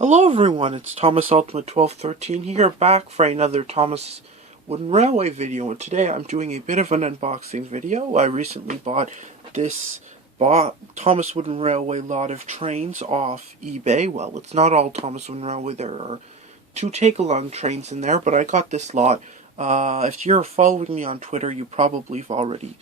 Hello everyone, it's Thomas Ultimate 1213 here, back for another Thomas Wooden Railway video, and today I'm doing a bit of an unboxing video. I recently bought this Thomas Wooden Railway lot of trains off eBay. Well, it's not all Thomas Wooden Railway, there are two take-along trains in there, but I got this lot. If you're following me on Twitter, you probably already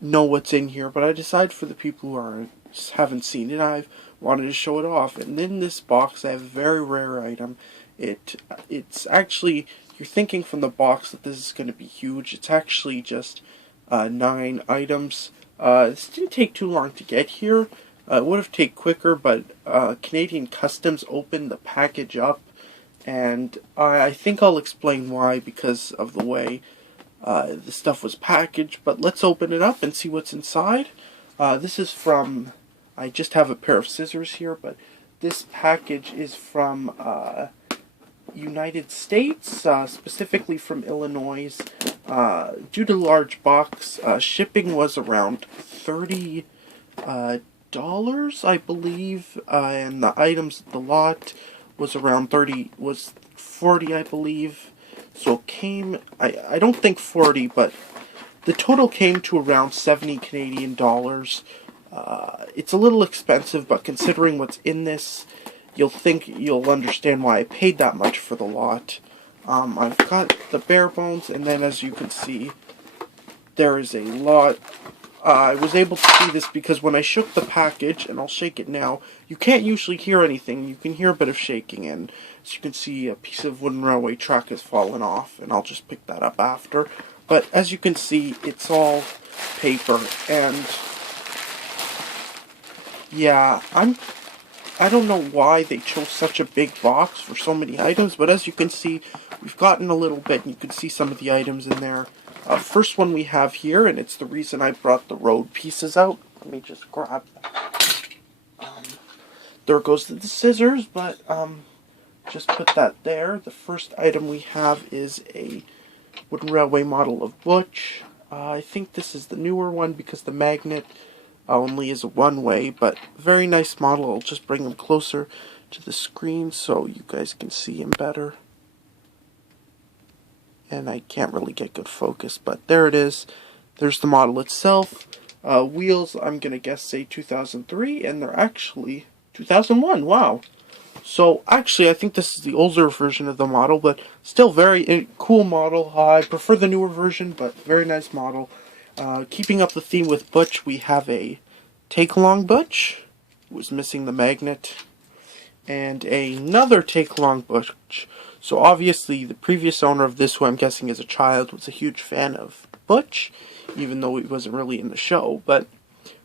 know what's in here, but I decided for the people who haven't seen it, I've wanted to show it off. And in this box I have a very rare item. It's actually, you're thinking from the box that this is going to be huge. It's actually just 9 items. This didn't take too long to get here. It would have taken quicker, but Canadian Customs opened the package up, and I think I'll explain why because of the way the stuff was packaged. But let's open it up and see what's inside. This is from, I just have a pair of scissors here, but this package is from United States, specifically from Illinois. Due to the large box, shipping was around $30, I believe, and the items, the lot was around 40, I believe. So it came, I don't think 40, but the total came to around 70 Canadian dollars. It's a little expensive, but considering what's in this, you'll understand why I paid that much for the lot. I've got the bare bones, and then as you can see, there is a lot. I was able to see this because when I shook the package, and I'll shake it now, you can't usually hear anything. You can hear a bit of shaking, and as you can see, a piece of wooden railway track has fallen off, and I'll just pick that up after. But as you can see, it's all paper, and yeah, I don't know why they chose such a big box for so many items, but as you can see, we've gotten a little bit, and you can see some of the items in there. First one we have here, and it's the reason I brought the road pieces out. Let me just grab that. There goes the scissors, but just put that there. The first item we have is a wooden railway model of Butch. I think this is the newer one because the magnet only is a one-way, but very nice model. I'll just bring him closer to the screen so you guys can see him better. And I can't really get good focus, but there it is. There's the model itself. Wheels, I'm going to guess, say 2003, and they're actually 2001. Wow. So, actually, I think this is the older version of the model, but still very cool model. I prefer the newer version, but very nice model. Keeping up the theme with Butch, we have a take-along Butch, who was missing the magnet, and another take-along Butch. So obviously, the previous owner of this, who I'm guessing is a child, was a huge fan of Butch, even though he wasn't really in the show. But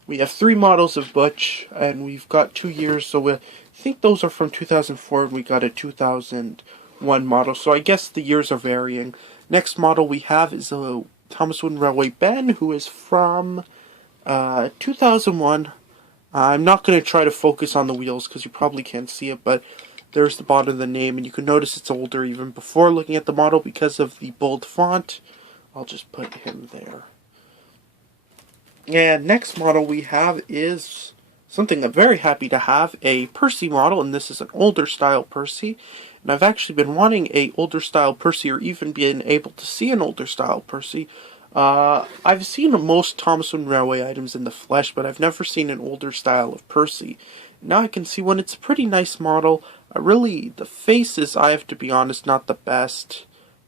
we have 3 models of Butch, and we've got 2 years, so I think those are from 2004, and we got a 2001 model, so I guess the years are varying. Next model we have is a Thomas Wooden Railway Ben, who is from 2001. I'm not going to try to focus on the wheels because you probably can't see it, but there's the bottom of the name, and you can notice it's older even before looking at the model because of the bold font. I'll just put him there. And next model we have is something I'm very happy to have, a Percy model, and this is an older style Percy. And I've actually been wanting a older style Percy, or even been able to see an older style Percy. I've seen most Thomas Wooden Railway items in the flesh, but I've never seen an older style of Percy. Now I can see one. It's a pretty nice model. Really, the face is, I have to be honest, not the best,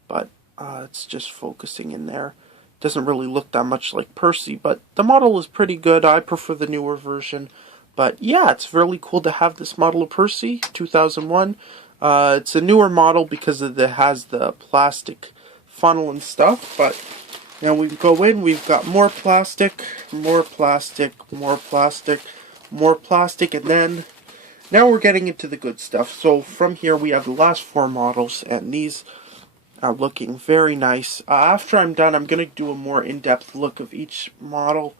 but it's just focusing in there. Doesn't really look that much like Percy, but the model is pretty good. I prefer the newer version. But yeah, it's really cool to have this model of Percy, 2001. It's a newer model because it has the plastic funnel and stuff, but now we go in, we've got more plastic, more plastic, more plastic, more plastic, and then now we're getting into the good stuff. So from here we have the last 4 models, and these are looking very nice. After I'm done, I'm going to do a more in-depth look of each model.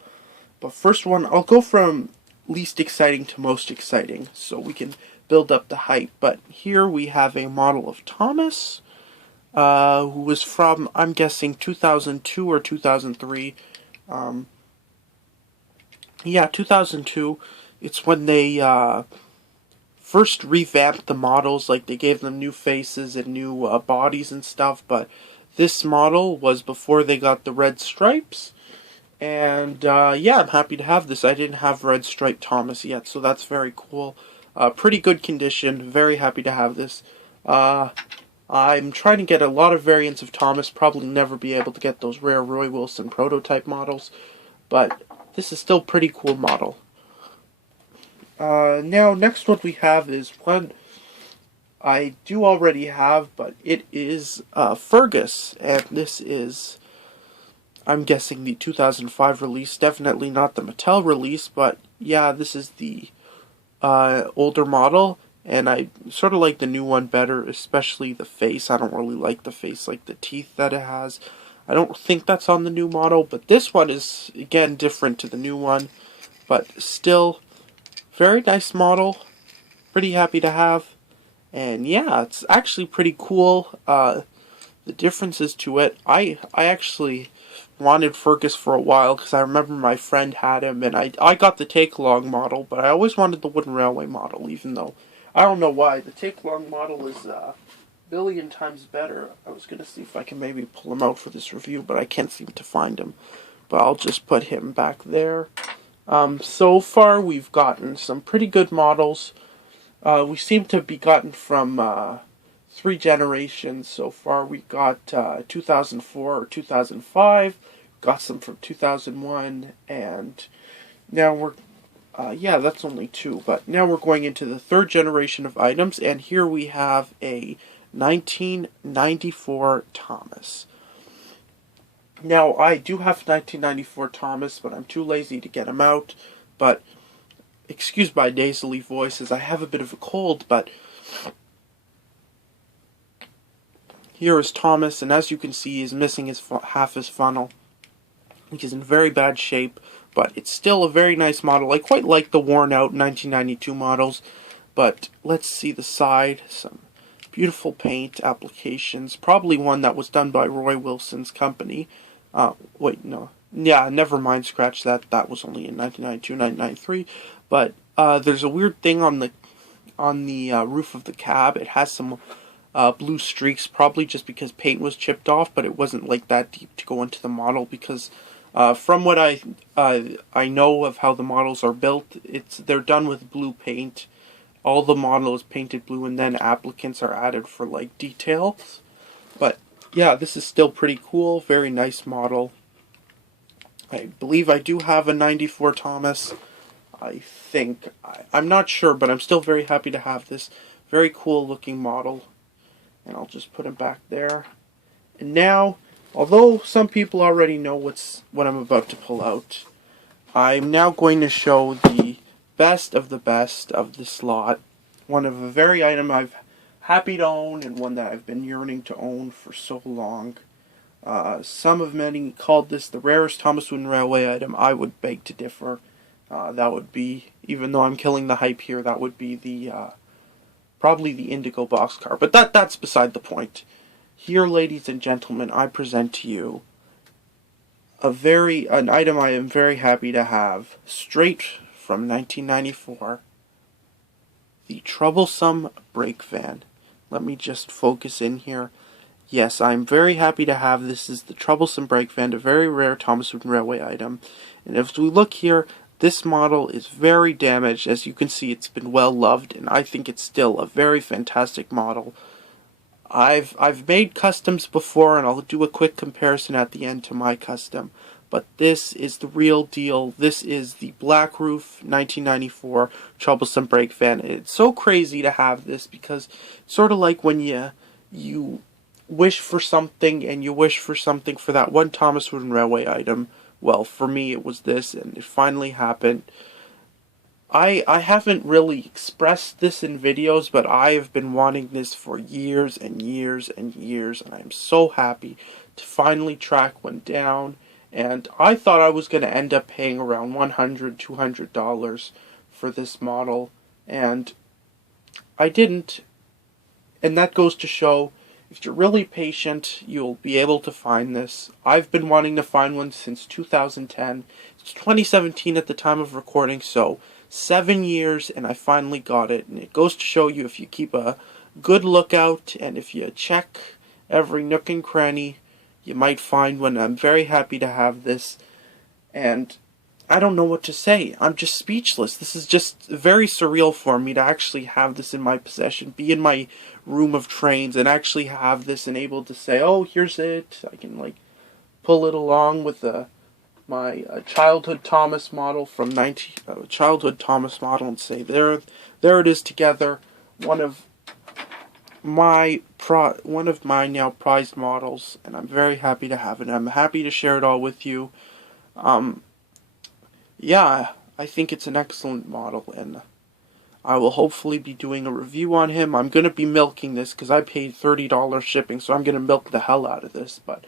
But first one, I'll go from least exciting to most exciting, so we can build up the hype. But here we have a model of Thomas, who was from, I'm guessing, 2002 or 2003. Yeah, 2002. It's when they first revamped the models, like they gave them new faces and new bodies and stuff, but this model was before they got the red stripes. And yeah, I'm happy to have this. I didn't have Red Stripe Thomas yet, so that's very cool. Pretty good condition. Very happy to have this. I'm trying to get a lot of variants of Thomas. Probably never be able to get those rare Roy Wilson prototype models, but this is still a pretty cool model. Now, next one we have is one I do already have, but it is Fergus, and this is, I'm guessing, the 2005 release. Definitely not the Mattel release, but yeah, this is the older model, and I sort of like the new one better, especially the face. I don't really like the face, like the teeth that it has. I don't think that's on the new model, but this one is, again, different to the new one, but still, very nice model. Pretty happy to have. And yeah, it's actually pretty cool. The differences to it, I actually wanted Fergus for a while because I remember my friend had him, and I got the take-along model, but I always wanted the Wooden Railway model, even though I don't know why. The take-along model is a billion times better. I was going to see if I can maybe pull him out for this review, but I can't seem to find him. But I'll just put him back there. So far, we've gotten some pretty good models. We seem to be gotten from 3 generations so far. We got 2004 or 2005, got some from 2001, and now we're, yeah, that's only 2, but now we're going into the 3rd generation of items, and here we have a 1994 Thomas. Now, I do have 1994 Thomas, but I'm too lazy to get him out, but excuse my nasally voice as I have a bit of a cold, but here is Thomas, and as you can see, he's missing his half his funnel, which is in very bad shape, but it's still a very nice model. I quite like the worn-out 1992 models, but let's see the side. Some beautiful paint applications, probably one that was done by Roy Wilson's company. Wait, no. Yeah, never mind, scratch that. That was only in 1992, 1993. But there's a weird thing on the roof of the cab. It has some blue streaks, probably just because paint was chipped off, but it wasn't like that deep to go into the model because from what I know of how the models are built, they're done with blue paint. All the model is painted blue, and then applicants are added for like details. But yeah, this is still pretty cool. Very nice model. I believe I do have a 94 Thomas. I think. I'm not sure, but I'm still very happy to have this very cool looking model. And I'll just put him back there. And now, although some people already know what I'm about to pull out, I'm now going to show the best of this lot. One of a very item I've happy to own, and one that I've been yearning to own for so long. Some of many called this the rarest Thomas Wooden Railway item. I would beg to differ. That would be, even though I'm killing the hype here, that would be the probably the Indigo boxcar. But that's beside the point. Here, ladies and gentlemen, I present to you an item I am very happy to have, straight from 1994, the Troublesome Brake Van. Let me just focus in here. Yes, I'm very happy to have this. This is the Troublesome Brake Van, a very rare Thomas Wooden Railway item. And if we look here, this model is very damaged. As you can see, it's been well loved, and I think it's still a very fantastic model. I've made customs before, and I'll do a quick comparison at the end to my custom. But this is the real deal. This is the Black Roof 1994 Troublesome Brake Van. It's so crazy to have this because it's sort of like when you wish for something, and you wish for something for that one Thomas Wooden Railway item. Well, for me it was this, and it finally happened. I haven't really expressed this in videos, but I have been wanting this for years and years and years, and I'm so happy to finally track one down. And I thought I was going to end up paying around $100, $200 for this model, and I didn't. And that goes to show, if you're really patient, you'll be able to find this. I've been wanting to find one since 2010. It's 2017 at the time of recording, so 7 years, and I finally got it. And it goes to show you, if you keep a good lookout and if you check every nook and cranny, you might find one. I'm very happy to have this, and I don't know what to say. I'm just speechless. This is just very surreal for me to actually have this in my possession, be in my room of trains, and actually have this and able to say, oh, here's it. I can, like, pull it along with my childhood Thomas model from childhood Thomas model, and say, there it is together. One of my now prized models, and I'm very happy to have it. I'm happy to share it all with you. Yeah, I think it's an excellent model, and I will hopefully be doing a review on him. I'm going to be milking this because I paid $30 shipping, so I'm going to milk the hell out of this. But,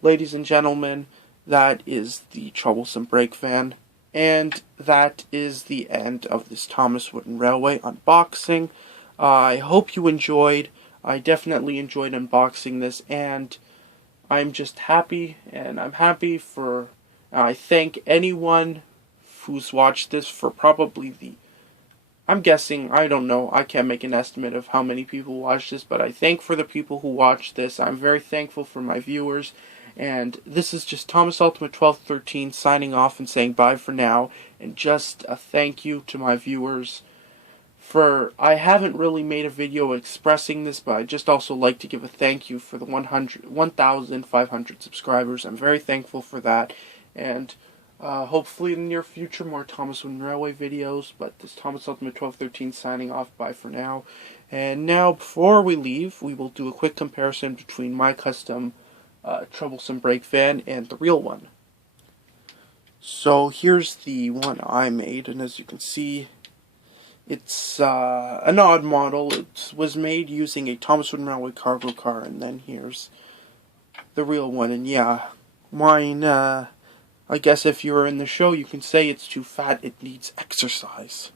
ladies and gentlemen, that is the Troublesome Brake Van, and that is the end of this Thomas Wooden Railway unboxing. I hope you enjoyed. I definitely enjoyed unboxing this, and I'm just happy, and I'm happy for... I thank anyone who's watched this for probably I'm guessing, I don't know, I can't make an estimate of how many people watch this, but I thank for the people who watch this. I'm very thankful for my viewers, and this is just Thomas Ultimate 1213 signing off and saying bye for now, and just a thank you to my viewers I haven't really made a video expressing this, but I'd just also like to give a thank you for the 1,500 subscribers. I'm very thankful for that, and hopefully in the near future more Thomas Wooden Railway videos, but this Thomas Ultimate 1213 signing off, bye for now. And now, before we leave, we will do a quick comparison between my custom Troublesome Brake Van and the real one. So here's the one I made, and as you can see, it's an odd model. It was made using a Thomas Wooden Railway cargo car, and then here's the real one. And yeah, mine, I guess if you were in the show, you can say it's too fat, it needs exercise.